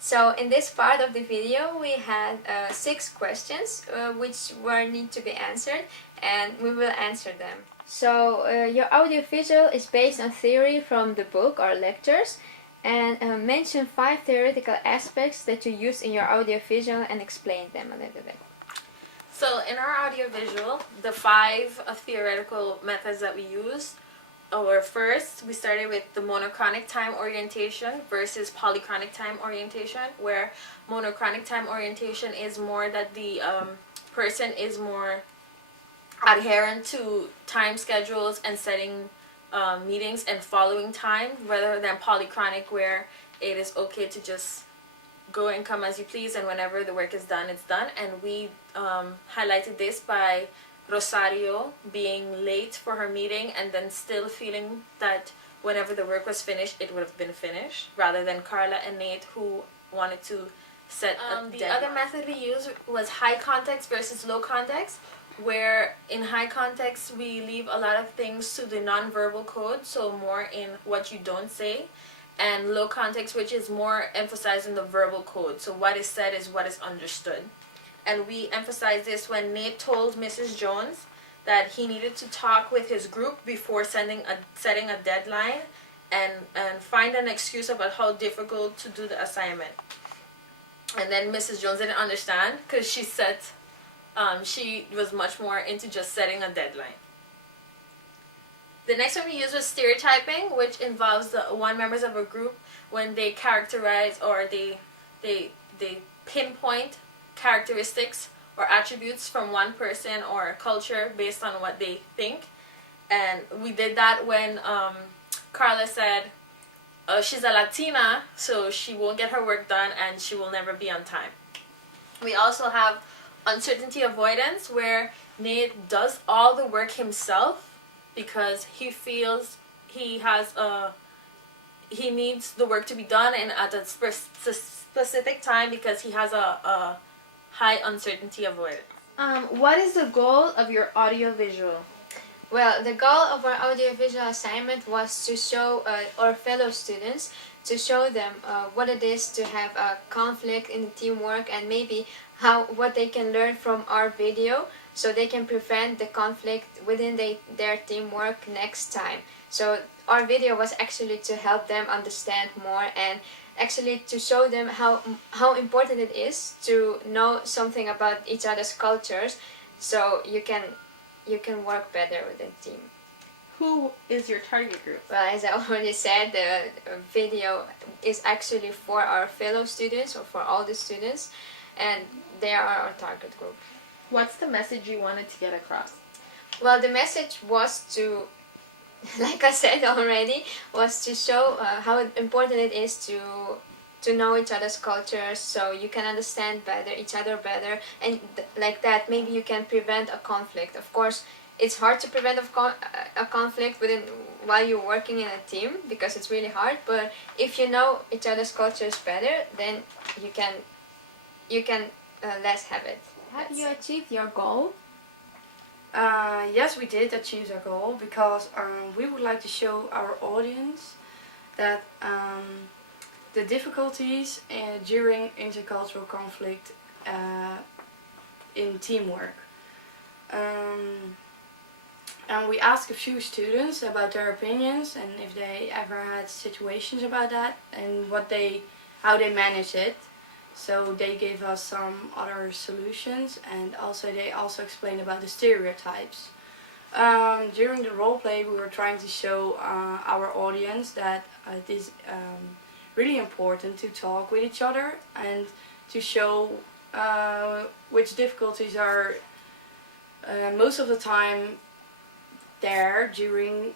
So in this part of the video we had 6 questions which need to be answered, and we will answer them. So your audiovisual is based on theory from the book or lectures, and mention 5 theoretical aspects that you use in your audiovisual and explain them a little bit. So in our audiovisual, the 5 theoretical methods that we use were: first, we started with the monochronic time orientation versus polychronic time orientation, where monochronic time orientation is more that the person is more adherent to time schedules and setting meetings and following time, rather than polychronic, where it is okay to just go and come as you please, and whenever the work is done, it's done. And we highlighted this by Rosario being late for her meeting and then still feeling that whenever the work was finished, it would have been finished, rather than Carla and Nate, who wanted to set a deadline. The other method we used was high context versus low context, where in high context we leave a lot of things to the nonverbal code, so more in what you don't say, and low context, which is more emphasizing the verbal code, so what is said is what is understood. And we emphasized this when Nate told Mrs. Jones that he needed to talk with his group before setting a deadline and find an excuse about how difficult to do the assignment. And then Mrs. Jones didn't understand because she said she was much more into just setting a deadline. The next one we used was stereotyping, which involves the one members of a group when they characterize or they pinpoint characteristics or attributes from one person or culture based on what they think. And we did that when Carla said she's a Latina, so she won't get her work done and she will never be on time. We also have uncertainty avoidance, where Nate does all the work himself because he feels he needs the work to be done and at a specific time because he has a high uncertainty avoidance. What is the goal of your audiovisual? Well, the goal of our audiovisual assignment was to show our fellow students, to show them what it is to have a conflict in teamwork, and maybe what they can learn from our video so they can prevent the conflict within their teamwork next time. So our video was actually to help them understand more and actually to show them how important it is to know something about each other's cultures, so you can work better with a team. Who is your target group? Well, as I already said, the video is actually for our fellow students or for all the students, and they are our target group. What's the message you wanted to get across? Well, the message was to, like I said already, was to show how important it is to know each other's cultures, so you can understand each other better, and like that maybe you can prevent a conflict. Of course, it's hard to prevent a conflict while you're working in a team because it's really hard, but if you know each other's cultures better, then you can less have it. Have you achieved your goal? Yes, we did achieve our goal, because we would like to show our audience that the difficulties during intercultural conflict in teamwork. And we asked a few students about their opinions and if they ever had situations about that and how they manage it. So they gave us some other solutions, and they also explained about the stereotypes. During the role play, we were trying to show our audience that it is really important to talk with each other and to show which difficulties are most of the time there during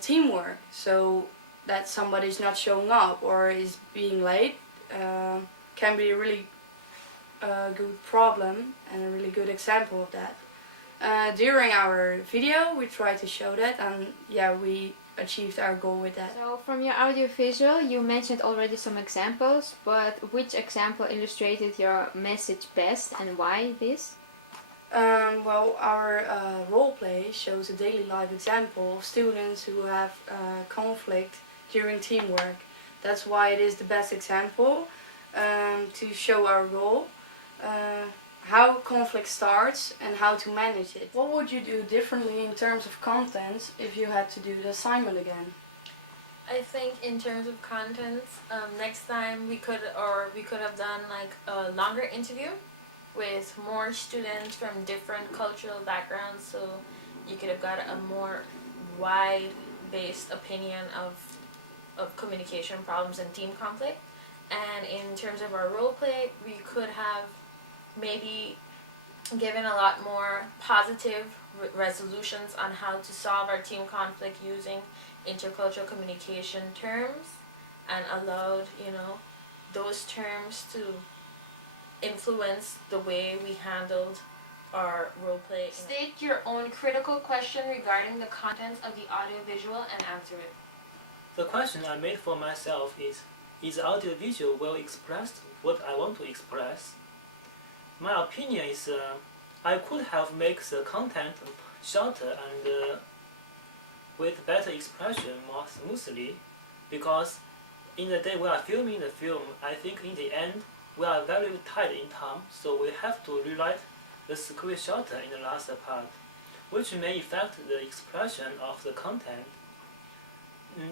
teamwork. So that somebody's not showing up or is being late can be a really good problem and a really good example of that. During our video we tried to show that, and yeah, we achieved our goal with that. So from your audiovisual you mentioned already some examples, but which example illustrated your message best and why this? Well, our role play shows a daily life example of students who have conflict during teamwork. That's why it is the best example. to show our role, how conflict starts and how to manage it. What would you do differently in terms of content if you had to do the assignment again? I think in terms of content, next time we could have done like a longer interview with more students from different cultural backgrounds, so you could have got a more wide-based opinion of communication problems and team conflict. And in terms of our role play, we could have maybe given a lot more positive resolutions on how to solve our team conflict using intercultural communication terms, and allowed, those terms to influence the way we handled our role play. State your own critical question regarding the contents of the audiovisual and answer it. The question I made for myself is audiovisual well expressed what I want to express? My opinion is I could have made the content shorter and with better expression more smoothly, because in the day we are filming the film, I think in the end we are very tight in time, so we have to rewrite the script shorter in the last part, which may affect the expression of the content.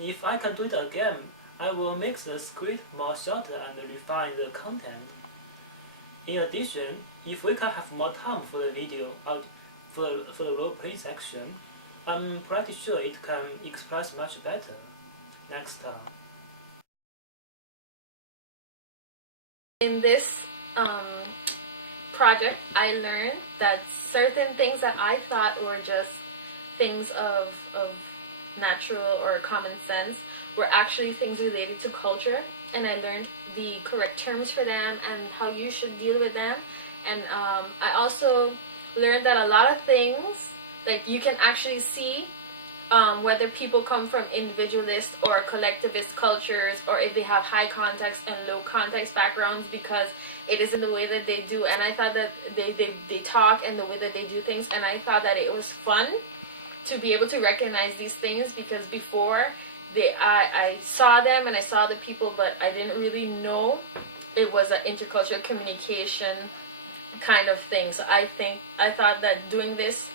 If I can do it again, I will make the script more shorter and refine the content. In addition, if we can have more time for the video, for the role-play section, I'm pretty sure it can express much better next time. In this project, I learned that certain things that I thought were just things of natural or common sense were actually things related to culture, and I learned the correct terms for them and how you should deal with them. And I also learned that a lot of things, like, you can actually see whether people come from individualist or collectivist cultures, or if they have high context and low context backgrounds, because it is in the way that they do. And I thought that they talk and the way that they do things, and I thought that it was fun to be able to recognize these things, because before I saw them and I saw the people, but I didn't really know it was an intercultural communication kind of thing. So I thought that doing this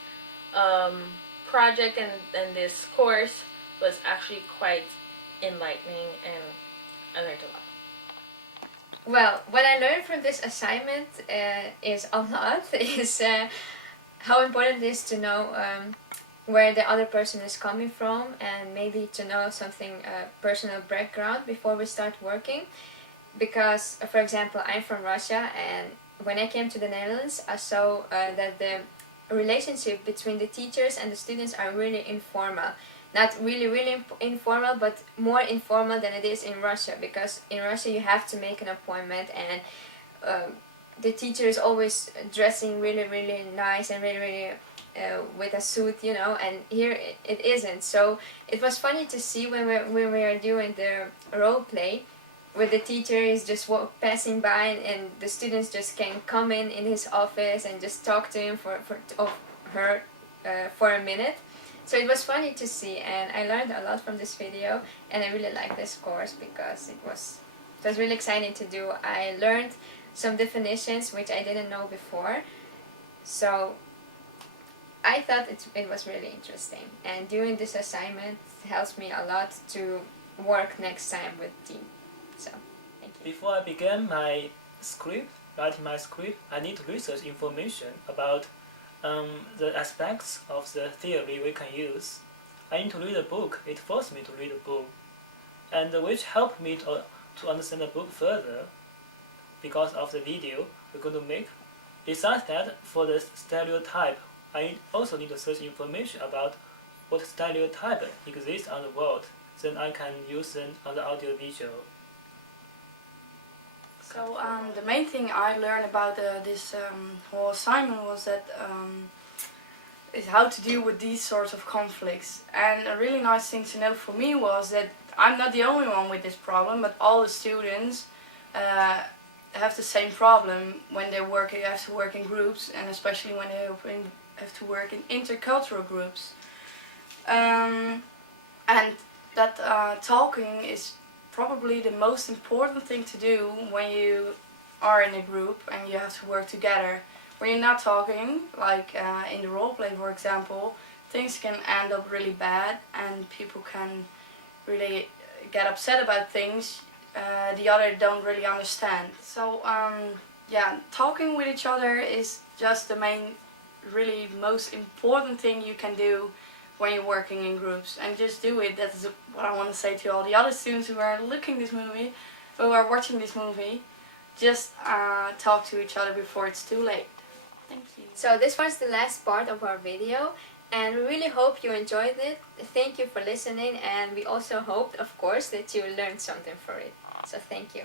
project and this course was actually quite enlightening, and I learned a lot. Well, what I learned from this assignment is a lot, is how important it is to know where the other person is coming from, and maybe to know something personal background before we start working. Because, for example, I'm from Russia, and when I came to the Netherlands, I saw that the relationship between the teachers and the students are really informal. Not really informal, but more informal than it is in Russia, because in Russia you have to make an appointment, and the teacher is always dressing really nice and really with a suit, and here it isn't. So it was funny to see when we are doing the role play, where the teacher is just passing by, and the students just can come in his office and just talk to him for a minute. So it was funny to see, and I learned a lot from this video, and I really like this course because it was really exciting to do. I learned some definitions which I didn't know before, so I thought it was really interesting, and doing this assignment helps me a lot to work next time with team. So, thank you. Before I began writing my script, I need to research information about the aspects of the theory we can use. I need to read a book. It forced me to read a book, and which helped me to understand the book further because of the video we're going to make. Besides that, for the stereotype, I also need to search information about what stereotype exists on the world. Then I can use them on the audio visual. So the main thing I learned about this whole assignment was that is how to deal with these sorts of conflicts. And a really nice thing to know for me was that I'm not the only one with this problem, but all the students have the same problem when they have to work in groups, and especially when they have to work in intercultural groups. And that talking is probably the most important thing to do when you are in a group and you have to work together. When you're not talking, like in the roleplay for example, things can end up really bad and people can really get upset about things the other don't really understand. So yeah, talking with each other is just the main, really most important thing you can do when you're working in groups, and just do it. That's what I want to say to all the other students who are watching this movie. Just talk to each other before it's too late. Thank you. So this was the last part of our video, and we really hope you enjoyed it. Thank you for listening, and we also hope, of course, that you learned something from it. So thank you.